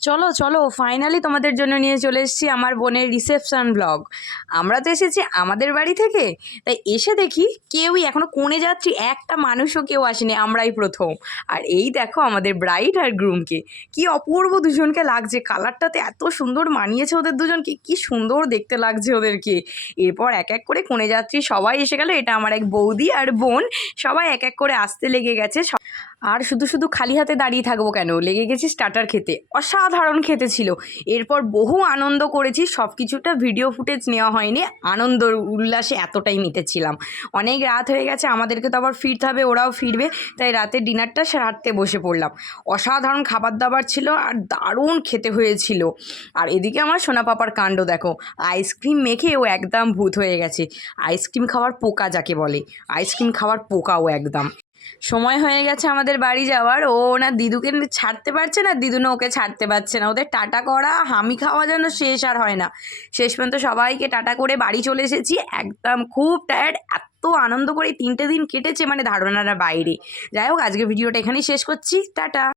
চলো চলো ফাইনালি তোমাদের জন্য নিয়ে চলে এসেছি আমার বোনের রিসেপশন ব্লগ। আমরা তো এসেছি আমাদের বাড়ি থেকে, তাই এসে দেখি কেউই এখনো কোণে যাত্রী একটা মানুষও কেউ আসেনি, আমরাই প্রথম। আর এই দেখো আমাদের ব্রাইড আর গ্রুমকে, কি অপূর্ব দুজনকে লাগছে, কালারটাতে এত সুন্দর মানিয়েছে ওদের দুজনকে, কি সুন্দর দেখতে লাগছে ওদেরকে। এরপর এক এক করে কোণে যাত্রী সবাই এসে গেল, এটা আমার এক বৌদি আর বোন, সবাই এক এক করে আসতে লেগে গেছে। আর শুধু শুধু খালি হাতে দাঁড়িয়ে থাকবো কেন, লেগে গেছি স্টার্টার খেতে, অসাধারণ খেতে ছিল। এরপর বহু আনন্দ করেছি, সব কিছুটা ভিডিও ফুটেজ নেওয়া হয়নি, আনন্দ উল্লাসে এতটাই মেতেছিলাম। অনেক রাত হয়ে গেছে, আমাদেরকে তো আবার ফিরতে হবে, ওরাও ফিরবে, তাই রাতের ডিনারটা সারতে বসে পড়লাম। অসাধারণ খাবার দাবার ছিল আর দারুণ খেতে হয়েছিল। আর এদিকে আমার সোনা পাপার কাণ্ড দেখো, আইসক্রিম মেখে ও একদম ভূত হয়ে গেছে। আইসক্রিম খাওয়ার পোকা যাকে বলে, আইসক্রিম খাওয়ার পোকাও একদম। সময় হয়ে গেছে আমাদের বাড়ি যাওয়ার, ও না দিদুকে ছাড়তে পারছে না, দিদু না ওকে ছাড়তে পারছে না। ওদের টাটা করা হামি খাওয়া যেন শেষ আর হয় না। শেষ পর্যন্ত সবাইকে টাটা করে বাড়ি চলে এসেছি, একদম খুব টায়ার্ড। এত আনন্দ করে 3টে দিন কেটেছে মানে ধারণার বাইরে। যাই হোক, আজকে ভিডিওটা এখানেই শেষ করছি, টাটা।